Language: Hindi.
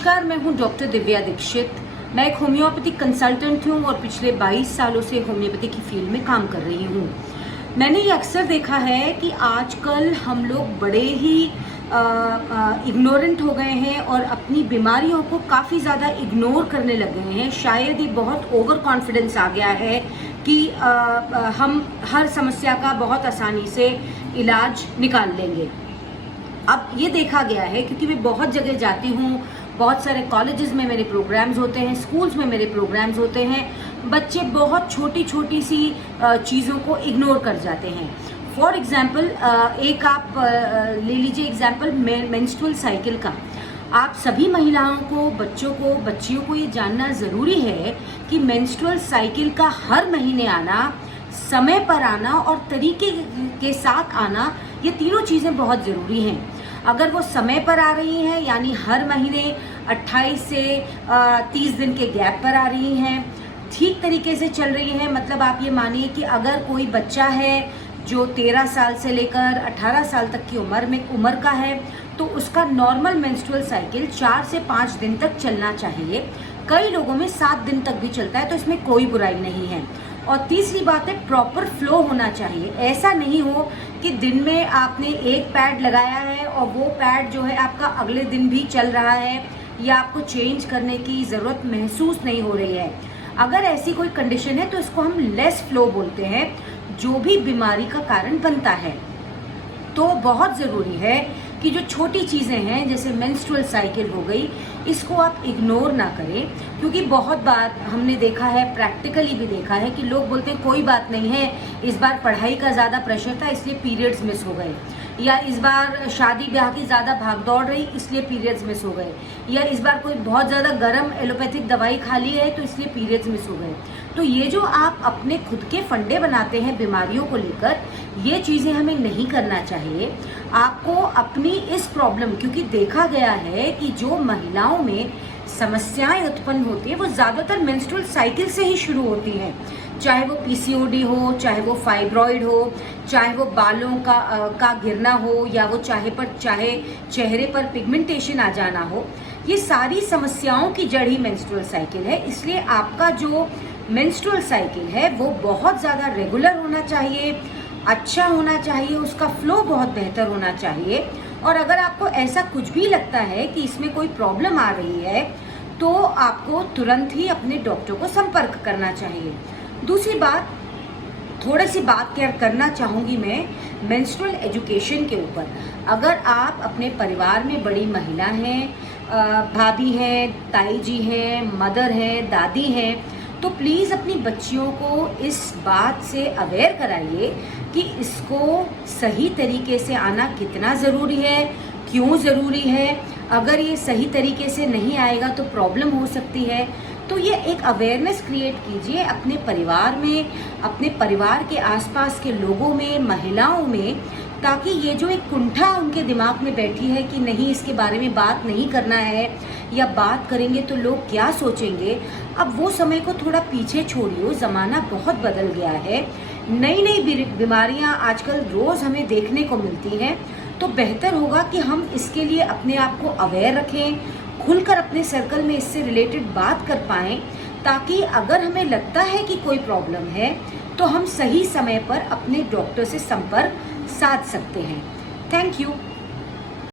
नमस्कार, मैं हूं डॉक्टर दिव्या दीक्षित। मैं एक होम्योपैथिक कंसल्टेंट हूं और पिछले 22 सालों से होम्योपैथी की फील्ड में काम कर रही हूं। मैंने ये अक्सर देखा है कि आजकल हम लोग बड़े ही इग्नोरेंट हो गए हैं और अपनी बीमारियों को काफ़ी ज़्यादा इग्नोर करने लग गए हैं। शायद ही बहुत ओवर कॉन्फिडेंस आ गया है कि हम हर समस्या का बहुत आसानी से इलाज निकाल लेंगे। अब ये देखा गया है, क्योंकि मैं बहुत जगह जाती हूँ, बहुत सारे कॉलेजेस में मेरे प्रोग्राम्स होते हैं, स्कूल्स में मेरे प्रोग्राम्स होते हैं, बच्चे बहुत छोटी छोटी सी चीज़ों को इग्नोर कर जाते हैं। फॉर एग्जाम्पल एक आप ले लीजिए एग्जाम्पल मेंस्ट्रुअल साइकिल का। आप सभी महिलाओं को, बच्चों को, बच्चियों को ये जानना ज़रूरी है कि मेंस्ट्रुअल साइकिल का हर महीने आना, समय पर आना और तरीके के साथ आना, ये तीनों चीज़ें बहुत ज़रूरी हैं। अगर वो समय पर आ रही हैं, यानी हर महीने 28 से 30 दिन के गैप पर आ रही हैं, ठीक तरीके से चल रही हैं, मतलब आप ये मानिए कि अगर कोई बच्चा है जो 13 साल से लेकर 18 साल तक की उम्र का है, तो उसका नॉर्मल मेंस्ट्रुअल साइकिल 4 से 5 दिन तक चलना चाहिए। कई लोगों में 7 दिन तक भी चलता है, तो इसमें कोई बुराई नहीं है। और तीसरी बात है, प्रॉपर फ्लो होना चाहिए। ऐसा नहीं हो कि दिन में आपने एक पैड लगाया है और वो पैड जो है आपका अगले दिन भी चल रहा है या आपको चेंज करने की ज़रूरत महसूस नहीं हो रही है। अगर ऐसी कोई कंडीशन है तो इसको हम लेस फ्लो बोलते हैं, जो भी बीमारी का कारण बनता है। तो बहुत ज़रूरी है कि जो छोटी चीज़ें हैं, जैसे मेंस्ट्रुअल साइकिल हो गई, इसको आप इग्नोर ना करें। क्योंकि बहुत बार हमने देखा है, प्रैक्टिकली भी देखा है कि लोग बोलते हैं कोई बात नहीं है, इस बार पढ़ाई का ज़्यादा प्रेशर था इसलिए पीरियड्स मिस हो गए, या इस बार शादी ब्याह की ज़्यादा भागदौड़ रही इसलिए पीरियड्स मिस हो गए, या इस बार कोई बहुत ज़्यादा गर्म एलोपैथिक दवाई खा ली है तो इसलिए पीरियड्स मिस हो गए। तो ये जो आप अपने खुद के फंडे बनाते हैं बीमारियों को लेकर, ये चीज़ें हमें नहीं करना चाहिए। आपको अपनी इस प्रॉब्लम, क्योंकि देखा गया है कि जो महिलाओं में समस्याएं उत्पन्न होती हैं वो ज़्यादातर मेंस्ट्रुअल साइकिल से ही शुरू होती हैं। चाहे वो पीसीओडी हो, चाहे वो फाइब्रॉइड हो, चाहे वो बालों का गिरना हो, या वो चाहे चेहरे पर पिगमेंटेशन आ जाना हो, ये सारी समस्याओं की जड़ ही मेंस्ट्रुअल साइकिल है। इसलिए आपका जो मेंस्ट्रुअल साइकिल है वो बहुत ज़्यादा रेगुलर होना चाहिए, अच्छा होना चाहिए, उसका फ्लो बहुत बेहतर होना चाहिए। और अगर आपको ऐसा कुछ भी लगता है कि इसमें कोई प्रॉब्लम आ रही है, तो आपको तुरंत ही अपने डॉक्टर को संपर्क करना चाहिए। दूसरी बात, थोड़ी सी बात करना चाहूँगी मैं मेंस्ट्रुअल एजुकेशन के ऊपर। अगर आप अपने परिवार में बड़ी महिला हैं, भाभी हैं, ताई जी हैं, मदर हैं, दादी हैं, तो प्लीज़ अपनी बच्चियों को इस बात से अवेयर कराइए कि इसको सही तरीके से आना कितना ज़रूरी है, क्यों ज़रूरी है। अगर ये सही तरीके से नहीं आएगा तो प्रॉब्लम हो सकती है। तो ये एक अवेयरनेस क्रिएट कीजिए अपने परिवार में, अपने परिवार के आसपास के लोगों में, महिलाओं में, ताकि ये जो एक कुंठा उनके दिमाग में बैठी है कि नहीं, इसके बारे में बात नहीं करना है, या बात करेंगे तो लोग क्या सोचेंगे, अब वो समय को थोड़ा पीछे छोड़िए। ज़माना बहुत बदल गया है, नई नई बीमारियां आजकल रोज़ हमें देखने को मिलती हैं। तो बेहतर होगा कि हम इसके लिए अपने आप को अवेयर रखें, खुलकर अपने सर्कल में इससे रिलेटेड बात कर पाएँ, ताकि अगर हमें लगता है कि कोई प्रॉब्लम है तो हम सही समय पर अपने डॉक्टर से संपर्क साध सकते हैं। Thank you.